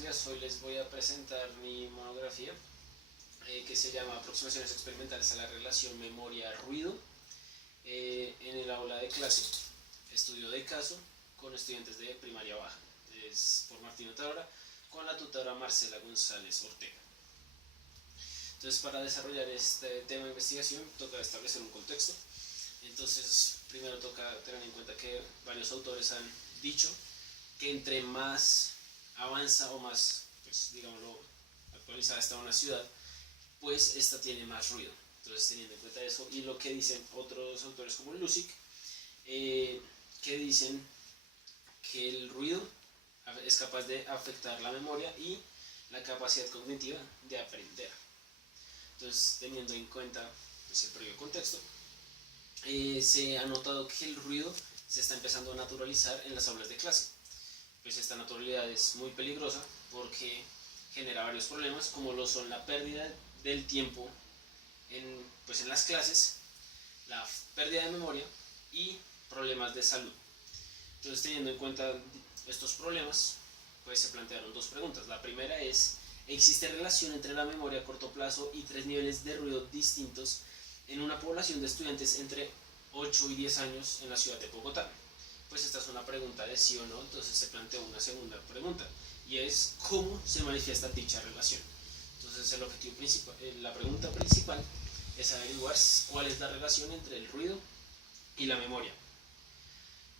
buenos días. Hoy les voy a presentar mi monografía que se llama Aproximaciones experimentales a la relación memoria-ruido en el aula de clase, estudio de caso con estudiantes de primaria baja. Es por Martín Otaora con la tutora Marcela González Ortega. Entonces, para desarrollar este tema de investigación toca establecer un contexto. Entonces, primero toca tener en cuenta que varios autores han dicho que entre más avanza o más, pues digámoslo, actualizada está una ciudad, pues esta tiene más ruido. Entonces, teniendo en cuenta eso y lo que dicen otros autores como Lusick, que dicen que el ruido es capaz de afectar la memoria y la capacidad cognitiva de aprender. Entonces, teniendo en cuenta pues, el previo contexto, se ha notado que el ruido se está empezando a naturalizar en las aulas de clase. Pues esta naturalidad es muy peligrosa porque genera varios problemas, como lo son la pérdida del tiempo en las clases, la pérdida de memoria y problemas de salud. Entonces, teniendo en cuenta estos problemas, pues se plantearon dos preguntas. La primera es: ¿existe relación entre la memoria a corto plazo y 3 niveles de ruido distintos en una población de estudiantes entre 8 y 10 años en la ciudad de Bogotá? Pues esta es una pregunta de sí o no. Entonces se planteó una segunda pregunta, y es: ¿cómo se manifiesta dicha relación? Entonces el objetivo principal, la pregunta principal es averiguar cuál es la relación entre el ruido y la memoria.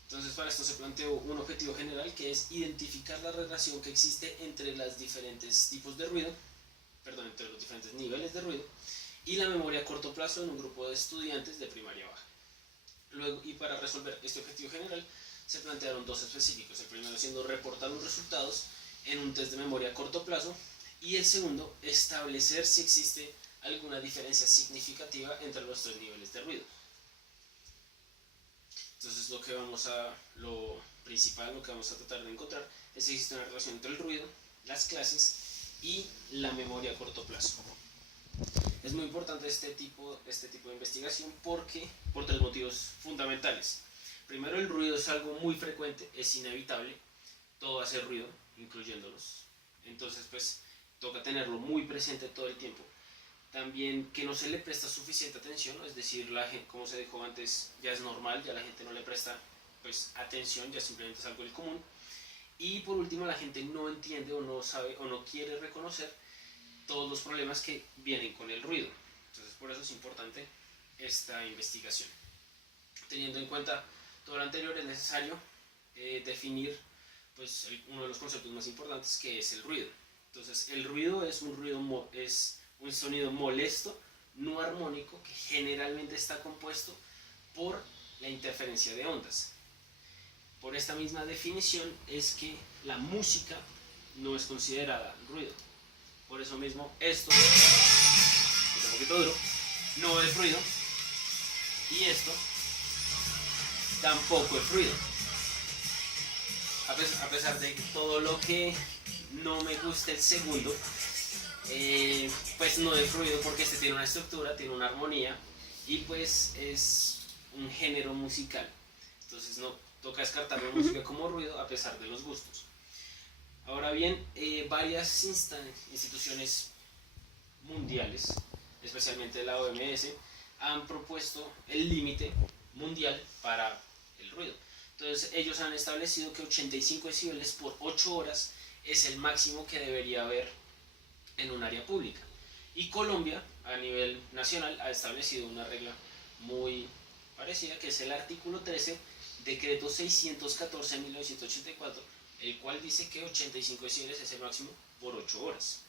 Entonces, para esto se planteó un objetivo general, que es identificar la relación que existe entre los diferentes tipos de ruido, entre los diferentes niveles de ruido y la memoria a corto plazo en un grupo de estudiantes de primaria baja. Luego, y para resolver este objetivo general, se plantearon dos específicos: el primero siendo reportar los resultados en un test de memoria a corto plazo, y el segundo, establecer si existe alguna diferencia significativa entre los tres niveles de ruido. Entonces, lo principal, lo que vamos a tratar de encontrar es si existe una relación entre el ruido, las clases y la memoria a corto plazo. Es muy importante este tipo de investigación por tres motivos fundamentales. Primero, el ruido es algo muy frecuente, es inevitable, todo hace ruido, incluyéndolos. Entonces, pues, toca tenerlo muy presente todo el tiempo. También que no se le presta suficiente atención, es decir, la gente, como se dijo antes, ya es normal, ya la gente no le presta atención, ya simplemente es algo del común. Y por último, la gente no entiende o no sabe o no quiere reconocer todos los problemas que vienen con el ruido. Entonces, por eso es importante esta investigación. Teniendo en cuenta todo lo anterior, es necesario definir uno de los conceptos más importantes, que es el ruido. Entonces, el ruido es un sonido molesto, no armónico, que generalmente está compuesto por la interferencia de ondas. Por esta misma definición es que la música no es considerada ruido. Por eso mismo esto es un poquito duro, no es ruido, y esto tampoco es ruido. A pesar de todo lo que no me gusta el segundo, pues no es ruido, porque este tiene una estructura, tiene una armonía, y pues es un género musical. Entonces no toca descartar la música como ruido a pesar de los gustos. Ahora bien, varias instituciones mundiales, especialmente la OMS, han propuesto el límite mundial para el ruido. Entonces, ellos han establecido que 85 decibeles por 8 horas es el máximo que debería haber en un área pública. Y Colombia, a nivel nacional, ha establecido una regla muy parecida, que es el artículo 13, decreto 614/1984, el cual dice que 85 decibeles es el máximo por 8 horas.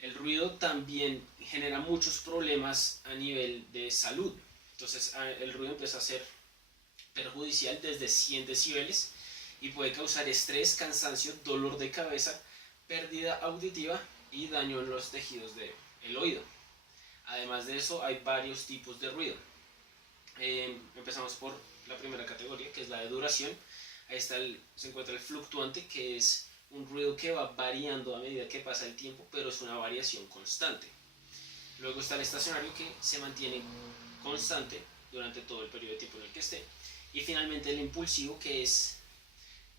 El ruido también genera muchos problemas a nivel de salud. Entonces, el ruido empieza a ser perjudicial desde 100 decibeles y puede causar estrés, cansancio, dolor de cabeza, pérdida auditiva y daño en los tejidos del oído. Además de eso, hay varios tipos de ruido. Empezamos por la primera categoría, que es la de duración. Ahí se encuentra el fluctuante, que es un ruido que va variando a medida que pasa el tiempo, pero es una variación constante. Luego está el estacionario, que se mantiene constante durante todo el periodo de tiempo en el que esté. Y finalmente el impulsivo, que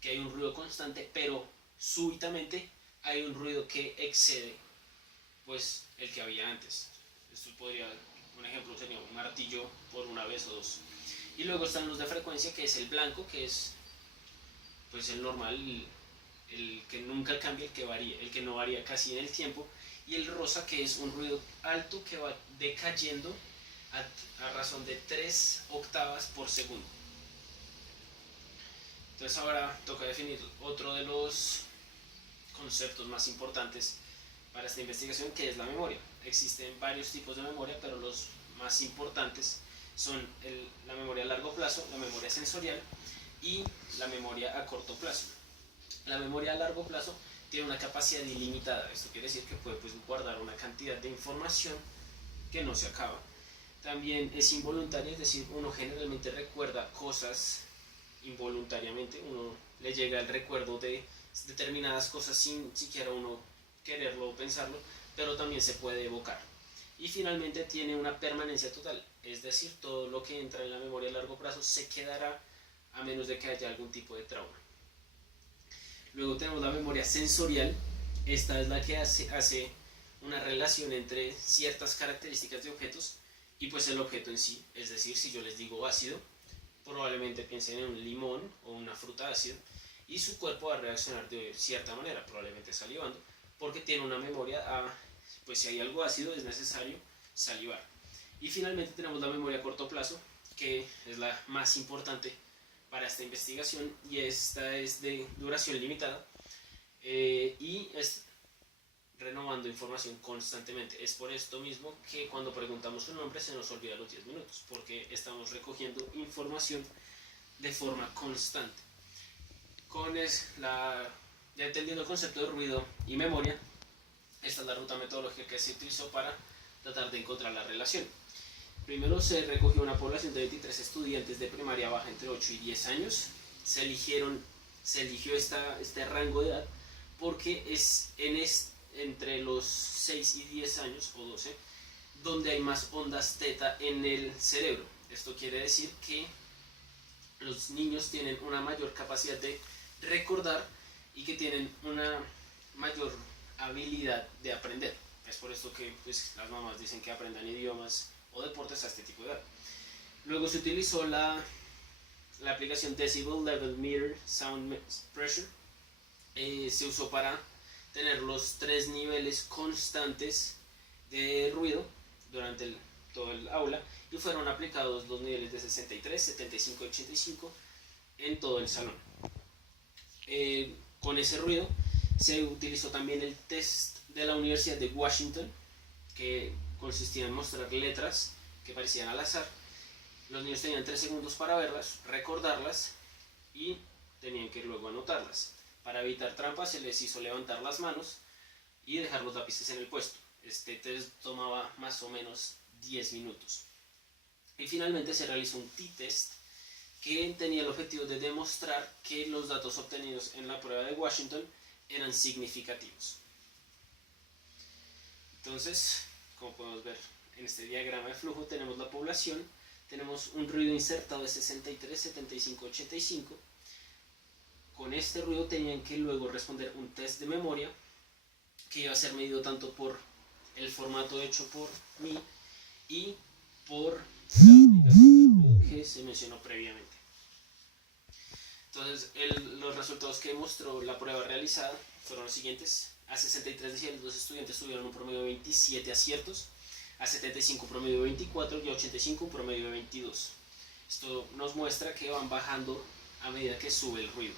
hay un ruido constante, pero súbitamente hay un ruido que excede pues el que había antes. Esto podría, un ejemplo sería un martillo por una vez o dos. Y luego están los de frecuencia, que es el blanco, que es pues el normal, el que nunca cambia, el que varía, el que no varía casi en el tiempo, y el rosa, que es un ruido alto que va decayendo a razón de 3 octavas por segundo. Entonces ahora toca definir otro de los conceptos más importantes para esta investigación, que es la memoria. Existen varios tipos de memoria, pero los más importantes son la memoria a largo plazo, la memoria sensorial y la memoria a corto plazo. La memoria a largo plazo tiene una capacidad ilimitada. Esto quiere decir que puede guardar una cantidad de información que no se acaba. También es involuntaria, es decir, uno generalmente recuerda cosas involuntariamente, uno le llega el recuerdo de determinadas cosas sin siquiera uno quererlo o pensarlo, pero también se puede evocar. Y finalmente tiene una permanencia total, es decir, todo lo que entra en la memoria a largo plazo se quedará a menos de que haya algún tipo de trauma. Luego tenemos la memoria sensorial. Esta es la que hace una relación entre ciertas características de objetos y pues el objeto en sí. Es decir, si yo les digo ácido, probablemente piensen en un limón o una fruta ácida y su cuerpo va a reaccionar de cierta manera, probablemente salivando, porque tiene una memoria a, pues si hay algo ácido es necesario salivar. Y finalmente tenemos la memoria a corto plazo, que es la más importante para esta investigación, y esta es de duración limitada y es renovando información constantemente. Es por esto mismo que cuando preguntamos un nombre se nos olvida los 10 minutos, porque estamos recogiendo información de forma constante. Ya entendiendo el concepto de ruido y memoria, esta es la ruta metodológica que se utilizó para tratar de encontrar la relación. Primero se recogió una población de 23 estudiantes de primaria baja entre 8 y 10 años. Se eligió este rango de edad porque es entre los 6 y 10 años o 12 donde hay más ondas teta en el cerebro. Esto quiere decir que los niños tienen una mayor capacidad de recordar y que tienen una mayor habilidad de aprender. Es por esto que pues, las mamás dicen que aprendan idiomas o deportes a este tipo de edad. Luego se utilizó la aplicación Decibel Level Meter Sound Pressure. Se usó para tener los 3 niveles constantes de ruido durante todo el aula, y fueron aplicados los niveles de 63, 75 y 85 en todo el salón. Con ese ruido se utilizó también el test de la Universidad de Washington, que consistía en mostrar letras que parecían al azar. Los niños tenían 3 segundos para verlas, recordarlas y tenían que luego anotarlas. Para evitar trampas se les hizo levantar las manos y dejar los lápices en el puesto. Este test tomaba más o menos 10 minutos. Y finalmente se realizó un t-test que tenía el objetivo de demostrar que los datos obtenidos en la prueba de Washington eran significativos. Entonces, como podemos ver en este diagrama de flujo, tenemos la población, tenemos un ruido insertado de 63, 75, 85. Con este ruido tenían que luego responder un test de memoria que iba a ser medido tanto por el formato hecho por mí y por la aplicación que se mencionó previamente. Entonces, los resultados que mostró la prueba realizada fueron los siguientes. A 63 decían los estudiantes tuvieron un promedio de 27 aciertos, a 75 un promedio de 24 y a 85 un promedio de 22. Esto nos muestra que van bajando a medida que sube el ruido.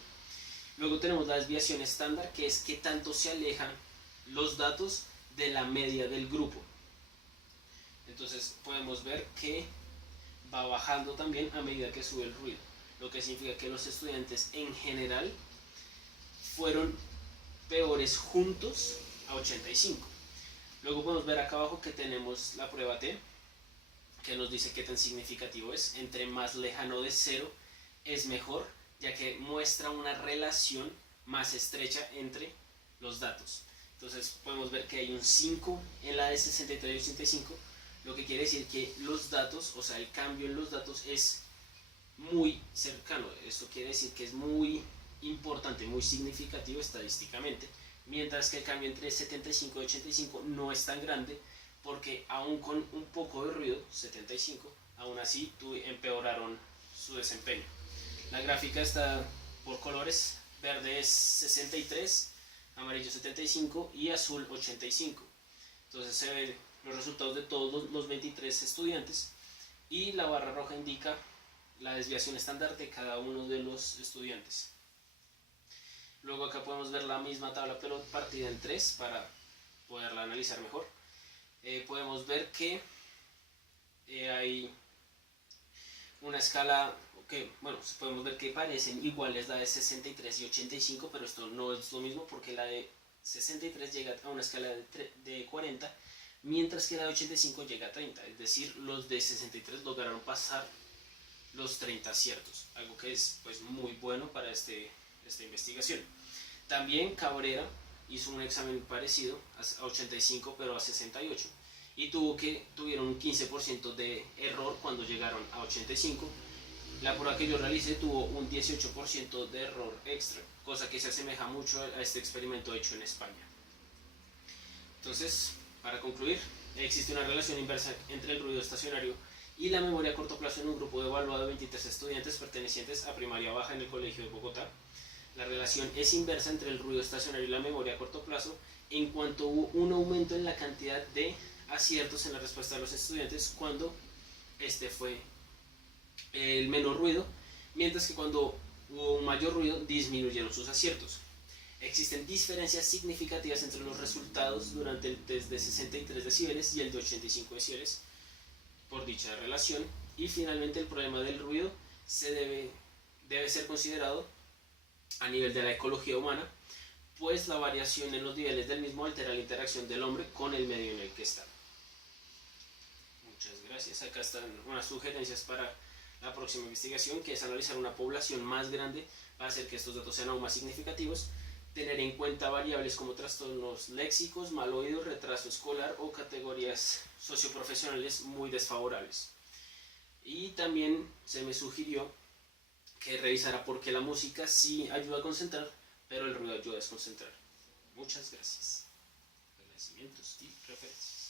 Luego tenemos la desviación estándar, que es qué tanto se alejan los datos de la media del grupo. Entonces podemos ver que va bajando también a medida que sube el ruido, lo que significa que los estudiantes en general fueron peores juntos a 85. Luego podemos ver acá abajo que tenemos la prueba T, que nos dice qué tan significativo es. Entre más lejano de 0 es mejor, ya que muestra una relación más estrecha entre los datos. Entonces podemos ver que hay un 5 en la de 63 y 85, lo que quiere decir que los datos, o sea, el cambio en los datos es muy cercano. Esto quiere decir que es muy importante, muy significativo estadísticamente, mientras que el cambio entre 75 y 85 no es tan grande, porque aún con un poco de ruido, 75, aún así empeoraron su desempeño. La gráfica está por colores: verde es 63, amarillo 75 y azul 85. Entonces se ven los resultados de todos los 23 estudiantes, y la barra roja indica la desviación estándar de cada uno de los estudiantes. Luego acá podemos ver la misma tabla pero partida en 3 para poderla analizar mejor. Podemos ver que hay una escala que, bueno, podemos ver que parecen iguales la de 63 y 85, pero esto no es lo mismo, porque la de 63 llega a una escala de 40, mientras que la de 85 llega a 30, es decir, los de 63 lograron pasar los 30 aciertos, algo que es pues muy bueno para esta investigación. También Cabrera hizo un examen parecido a 85 pero a 68, y tuvieron un 15% de error cuando llegaron a 85. La prueba que yo realicé tuvo un 18% de error extra, cosa que se asemeja mucho a este experimento hecho en España. Entonces, para concluir, existe una relación inversa entre el ruido estacionario y la memoria a corto plazo en un grupo evaluado de 23 estudiantes pertenecientes a primaria baja en el Colegio de Bogotá. La relación es inversa entre el ruido estacionario y la memoria a corto plazo en cuanto hubo un aumento en la cantidad de aciertos en la respuesta de los estudiantes cuando este fue el menor ruido, mientras que cuando hubo un mayor ruido disminuyeron sus aciertos. Existen diferencias significativas entre los resultados durante el test de 63 decibeles y el de 85 decibeles por dicha relación. Y finalmente, el problema del ruido debe ser considerado a nivel de la ecología humana, pues la variación en los niveles del mismo altera la interacción del hombre con el medio en el que está. Muchas gracias. Acá están unas sugerencias para la próxima investigación, que es analizar una población más grande para hacer que estos datos sean aún más significativos, tener en cuenta variables como trastornos léxicos, mal oído, retraso escolar o categorías socioprofesionales muy desfavorables. Y también se me sugirió que revisara por qué la música sí ayuda a concentrar, pero el ruido ayuda a desconcentrar. Muchas gracias. Agradecimientos y referencias.